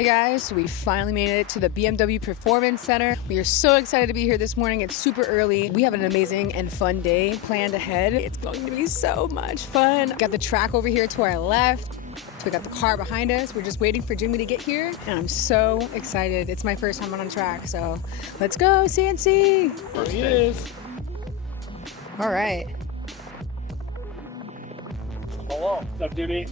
Hey guys, so we finally made it to the BMW Performance Center. We are so excited to be here this morning. It's super early. We have an amazing and fun day planned ahead. It's going to be so much fun. Got the track over here to our left. So we got the car behind us. We're just waiting for Jimmy to get here. And I'm so excited. It's my first time on a track, so let's go, CNC. There he is. All right. Hello. What's up, Jimmy?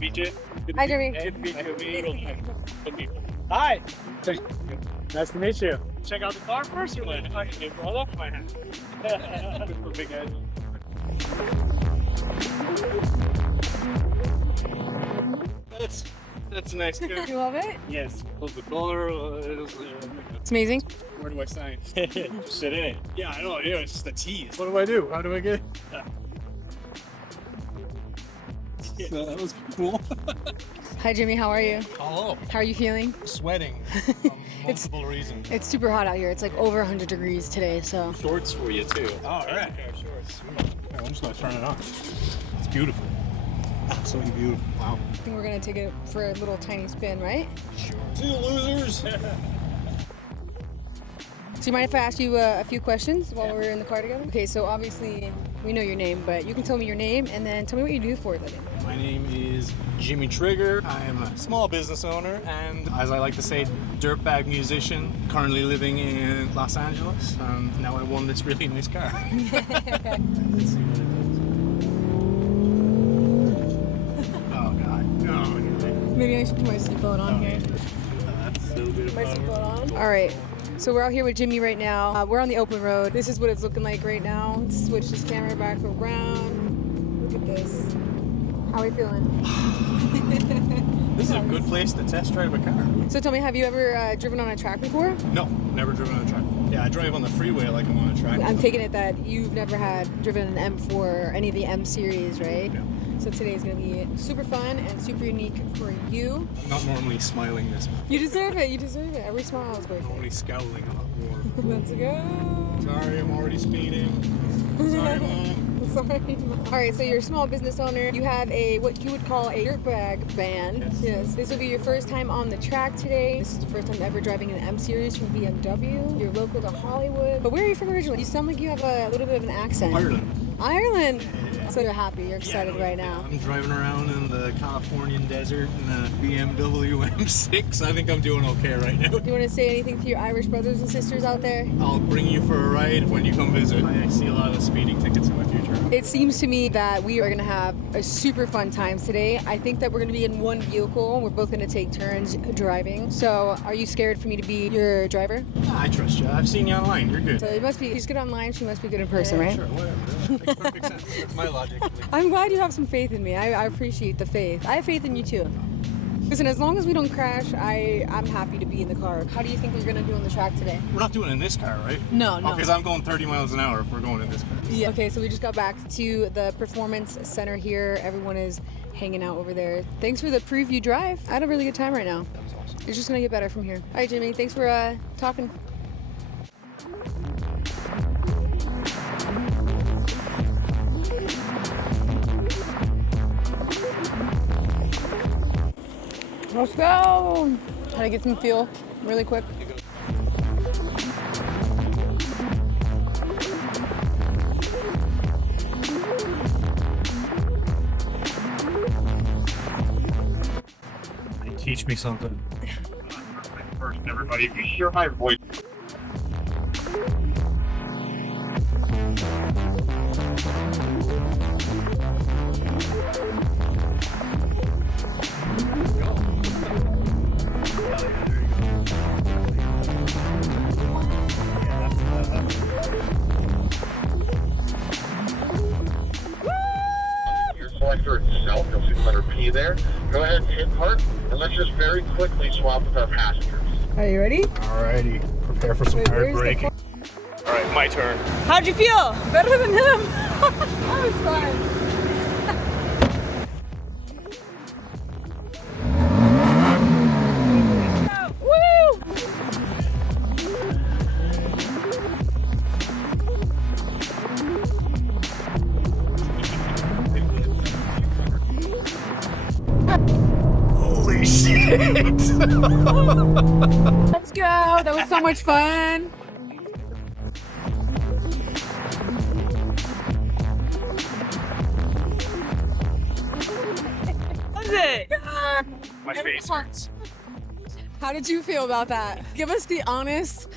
Meet you. Hi, Jimmy. Hey, meet you. Hi. Nice to meet you. Check out the car first or what? I love my hat. For big head. That's a nice car. You love it? Yes. Close the color. It's amazing. Where do I sign? Sit in it. Yeah, I know. Yeah, it's just a tease. What do I do? How do I get it? So that was cool. Hi, Jimmy. How are you? Hello. How are you feeling? Sweating for multiple reasons. It's super hot out here. It's like over 100 degrees today, so. Shorts for you too. Oh, all right. Shorts. I'm just gonna turn it on. It's beautiful. Absolutely beautiful. Wow. I think we're gonna take it for a little tiny spin, right? Sure. See you, losers. So you mind if I ask you a few questions while we're in the car together? Okay, so obviously we know your name, but you can tell me your name and then tell me what you do for a living. My name is Jimmy Trigger. I am a small business owner and, as I like to say, dirtbag musician, currently living in Los Angeles. And now I won this really nice car. Let's see what it does. Oh, God. No. Maybe I should put my seatbelt on here. That's a little bit of My power. seatbelt on. All right. So we're out here with Jimmy right now. We're on the open road. This is what it's looking like right now. Let's switch this camera back around. Look at this. How are we feeling? This is a good place to test drive a car. So tell me, have you ever driven on a track before? No, never driven on a track. Yeah, I drive on the freeway like I'm on a track. I'm taking it that you've never had driven an M4 or any of the M series, right? No. So today is going to be super fun and super unique for you. I'm not normally smiling this much. You deserve it. You deserve it. Every smile is worth I'm it. normally scowling a lot more. Let's go. Sorry, I'm already speeding. Sorry, Mom. Sorry. All right, so you're a small business owner. You have a what you would call a dirtbag van. Yes. This will be your first time on the track today. This is the first time ever driving an M series from BMW. You're local to Hollywood. But where are you from originally? You sound like you have a little bit of an accent. Ireland. Ireland. So you're happy. You're excited right now. I'm driving around in the Californian desert in a BMW M6. I think I'm doing okay right now. Do you want to say anything to your Irish brothers and sisters out there? I'll bring you for a ride when you come visit. I see a lot of speeding tickets in my future. It seems to me that we are going to have a super fun time today. I think that we're going to be in one vehicle. We're both going to take turns driving. So are you scared for me to be your driver? I trust you. I've seen you online. You're good. So it must be, she's good online, she must be good in person, right? Sure, whatever. That makes perfect sense. That's my logic. I'm glad you have some faith in me. I appreciate the faith. I have faith in you too. Listen, as long as we don't crash, I'm happy to be in the car. How do you think we're going to do on the track today? We're not doing it in this car, right? No. Because I'm going 30 miles an hour if we're going in this car. Yeah. Okay, so we just got back to the Performance Center here. Everyone is hanging out over there. Thanks for the preview drive. I had a really good time right now. That was awesome. It's just going to get better from here. All right, Jimmy, thanks for talking. Let's go! How to get some fuel really quick. Teach me something. First, everybody, be sure my voice. Selector itself, you'll see the letter P there. Go ahead and hit park, and let's just very quickly swap with our passengers. Are you ready? Alrighty, prepare for some Wait, hard where's the braking. All right, my turn. How'd you feel? Better than him? That was fun. Holy shit! Let's go. That was so much fun. What is it? My face hurts. How did you feel about that? Give us the honest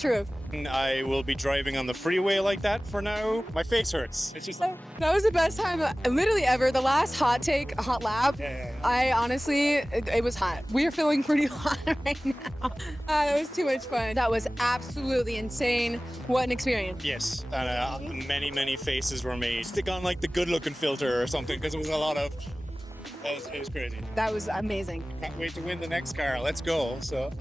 truth. I will be driving on the freeway like that for now. My face hurts. It's just That was the best time literally ever. The last hot lap. Yeah. I honestly, it was hot. We are feeling pretty hot right now. That was too much fun. That was absolutely insane. What an experience. Yes, and many faces were made. Stick on like the good-looking filter or something because it was a lot of. It was crazy. That was amazing. Can't wait to win the next car. Let's go. So.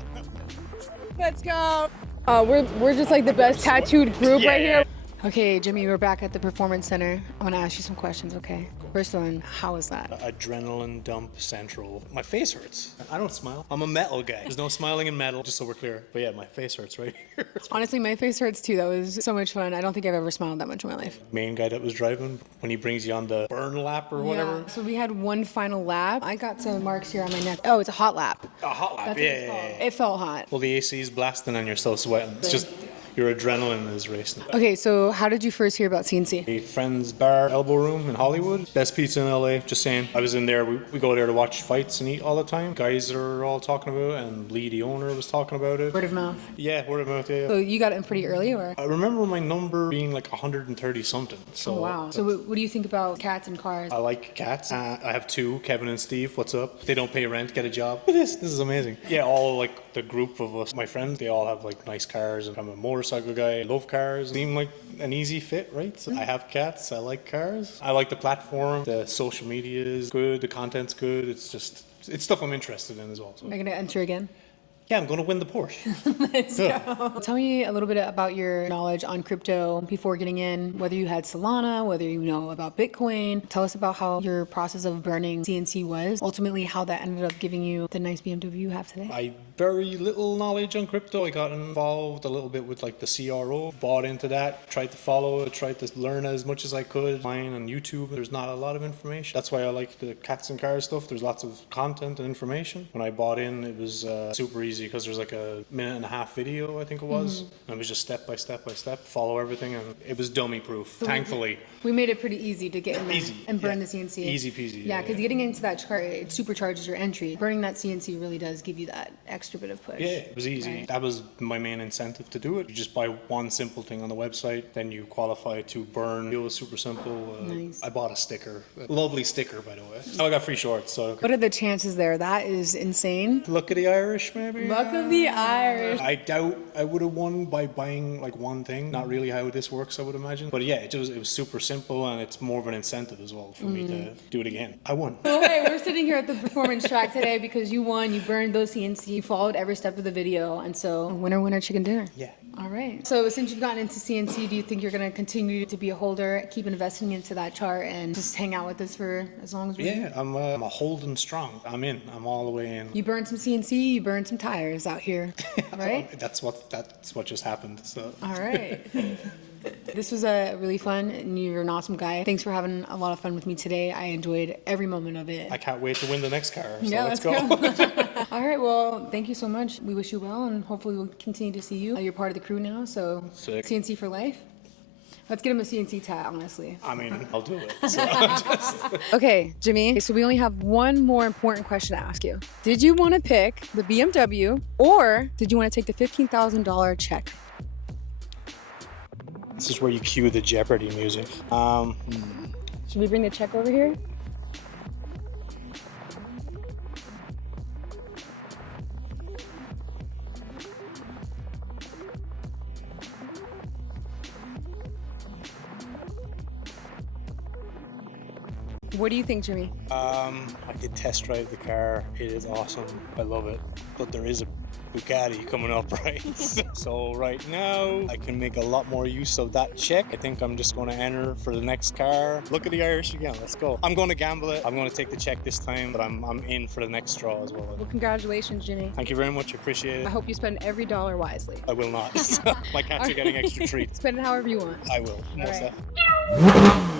Let's go. We're just like the best tattooed group right here. Okay, Jimmy, we're back at the Performance Center. I'm gonna ask you some questions, okay? First one, how was that? Adrenaline dump central. My face hurts. I don't smile. I'm a metal guy. There's no smiling in metal, just so we're clear. But yeah, my face hurts right here. Honestly, my face hurts too. That was so much fun. I don't think I've ever smiled that much in my life. Main guy that was driving, when he brings you on the burn lap or whatever. Yeah, so we had one final lap. I got some marks here on my neck. Oh, it's a hot lap. A hot lap, That's what it's called. It felt hot. Well, the AC is blasting and you're still sweating. It's just your adrenaline is racing. Okay, so how did you first hear about CNC? A friend's bar, Elbow Room in Hollywood. Best pizza in LA, just saying. I was in there, we go there to watch fights and eat all the time. Guys are all talking about it, and Lee, the owner, was talking about it. Word of mouth. Yeah, word of mouth, yeah. So you got in pretty early, or? I remember my number being like 130 something. So Oh, wow. So what do you think about cats and cars? I like cats. I have two, Kevin and Steve. What's up? They don't pay rent, get a job. This is amazing. Yeah, all like the group of us, my friends, they all have like nice cars. And I'm a motorcycle guy. I love cars. Seem like an easy fit, right? So I have cats. I like cars. I like the platform. The social media is good. The content's good. It's stuff I'm interested in as well. So. Are you gonna enter again? Yeah, I'm going to win the Porsche. Let's go. Tell me a little bit about your knowledge on crypto before getting in, whether you had Solana, whether you know about Bitcoin. Tell us about how your process of burning CNC was, ultimately how that ended up giving you the nice BMW you have today. I very little knowledge on crypto. I got involved a little bit with like the CRO, bought into that, tried to follow it, tried to learn as much as I could. Mine on YouTube, there's not a lot of information. That's why I like the cats and cars stuff. There's lots of content and information. When I bought in, it was super easy because there's like a 1.5-minute video, I think it was. And it was just step by step, follow everything, and it was dummy proof, thankfully. We made it pretty easy to get in there and burn the CNC. Easy peasy. Yeah, because getting into that chart, it supercharges your entry. Burning that CNC really does give you that extra bit of push. Yeah, it was easy. Right. That was my main incentive to do it. You just buy one simple thing on the website, then you qualify to burn. It was super simple. Nice. I bought a sticker. A lovely sticker, by the way. Oh, I got free shorts, so. What are the chances there? That is insane. Luck of the Irish, maybe? Luck of the Irish. I doubt I would have won by buying like one thing. Not really how this works, I would imagine. But yeah, it was super simple, and it's more of an incentive as well for me to do it again. I won. Okay, we're sitting here at the performance track today because you won, you burned those CNC, you followed every step of the video, and so winner chicken dinner. Yeah. All right. So since you've gotten into CNC, do you think you're going to continue to be a holder, keep investing into that chart, and just hang out with us for as long as we Yeah, I'm a holding strong. I'm in. I'm all the way in. You burned some CNC, you burned some tires out here, right? That's what just happened. So. All right. This was really fun, and you're an awesome guy. Thanks for having a lot of fun with me today. I enjoyed every moment of it. I can't wait to win the next car. So Yeah, let's go. go. All right, well, thank you so much. We wish you well, and hopefully we'll continue to see you. You're part of the crew now, so Sick. CNC for life. Let's get him a CNC tat, honestly. I mean, I'll do it. So Okay, Jimmy, so we only have one more important question to ask you. Did you want to pick the BMW, or did you want to take the $15,000 check? this is where you cue the Jeopardy music. Should we bring the check over here? What do you think, Jimmy? I did test drive the car. It is awesome. I love it. But there is a Bugatti coming up, right? So right now, I can make a lot more use of that check. I think I'm just going to enter for the next car. Look at the Irish again. Let's go. I'm going to gamble it. I'm going to take the check this time, but I'm in for the next straw as well. Well, congratulations, Jimmy. Thank you very much. I appreciate it. I hope you spend every dollar wisely. I will not. My cats are getting extra treats. Spend it however you want. I will. Most right. definitely.